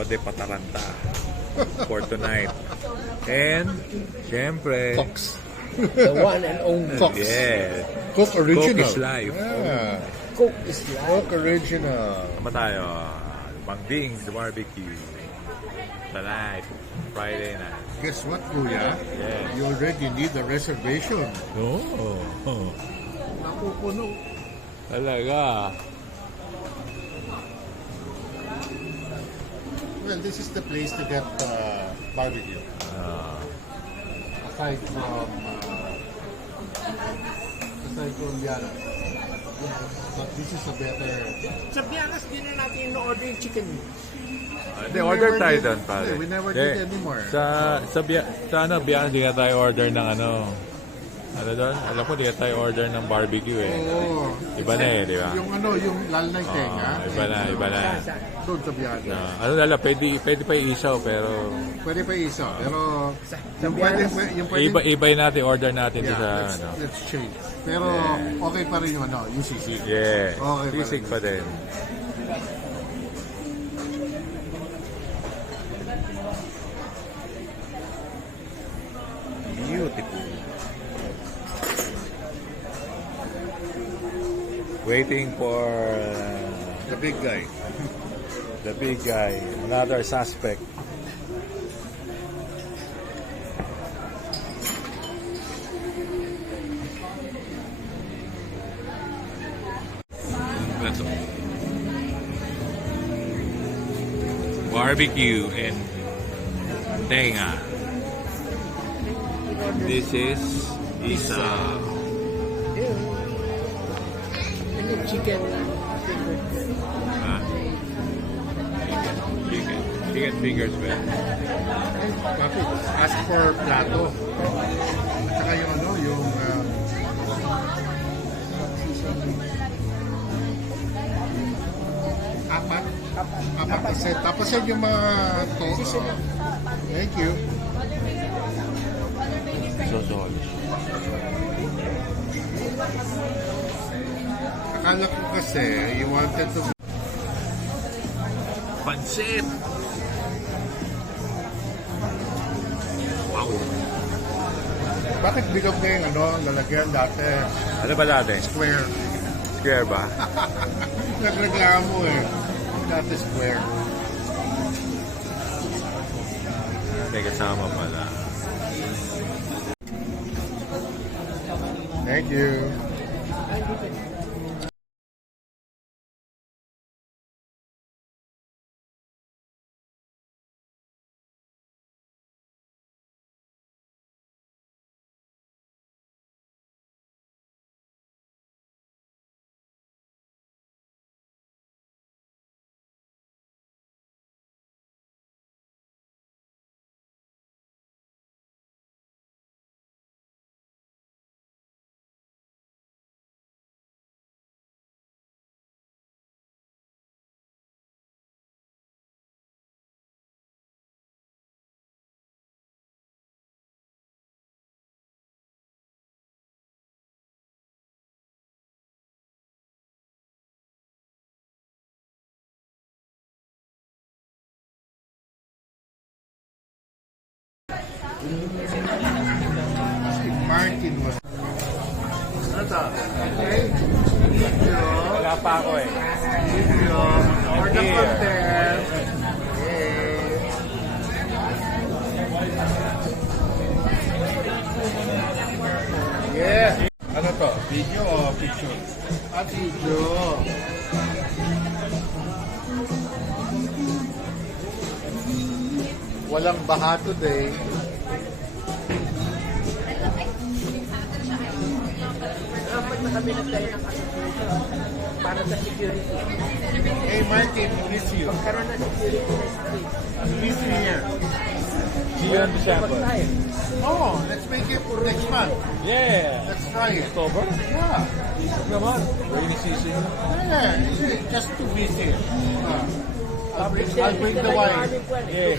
Agua de Pataranta for tonight. And, syempre, Fox. The one and only. Fox. yeah, Coke original. Coke is life. Yeah. Coke is life. Coke original. Tama tayo. Bangding's Barbecue. Tonight, Friday na. Guess what, Kuya? Yes. You already need a reservation. Oh. Napupuno. Talaga. Well, this is the place to get barbecue. Aside from Yana. But this is a better... Sa Bianas, din na natin in-order yung chicken. Hindi, order tayo doon, pare. We never did anymore. Sa Bianas, di ka tayo order ng ano doon? Alam ko, di ka tayo order ng barbecue eh. Oo. Iba na eh, di ba? Yung lalay tenga. Iba na. Doon sa Biana. Ano lala, pwede pa isaw, pero Pwede pa isa. Pero yung Bianas, ibay natin, order natin yeah, sa let's change. Pero okay pa rin yung sisig. Yeah, Okay pa sisig rin. pa din. Beautiful. Waiting for The big guy. the big guy, another suspect. Barbecue and tenga. This is isa. And then chicken. Chicken fingers, man. Papi, ask for plato. At saka yung apat na set. Tapos yan yung mga to. Thank you. Sosol. Akala ko kasi you wanted to... Pansit. Wow. Bakit bilog na yung lalagyan dati? Ano ba dati? Square. Square ba? Nagreklamo eh. Dati square. May kasama pala. Thank you. Si Martin was... Ano to? Okay. Video. Wala pa ako eh. Video. For the Here. content. Hey. Yeah. Ano to? Video o picture? Video. Walang baha today. Dapat nakabilang tayo ng association para sa security. Hey Martin, miss you. Karoon na security na street. Miss you here. See you in December. Tayo. Oh, let's make it for next month. Yeah. Let's try it. October? Yeah. Naman. Rainy season. Yeah, just to visit. I'll bring the wine. Yeah.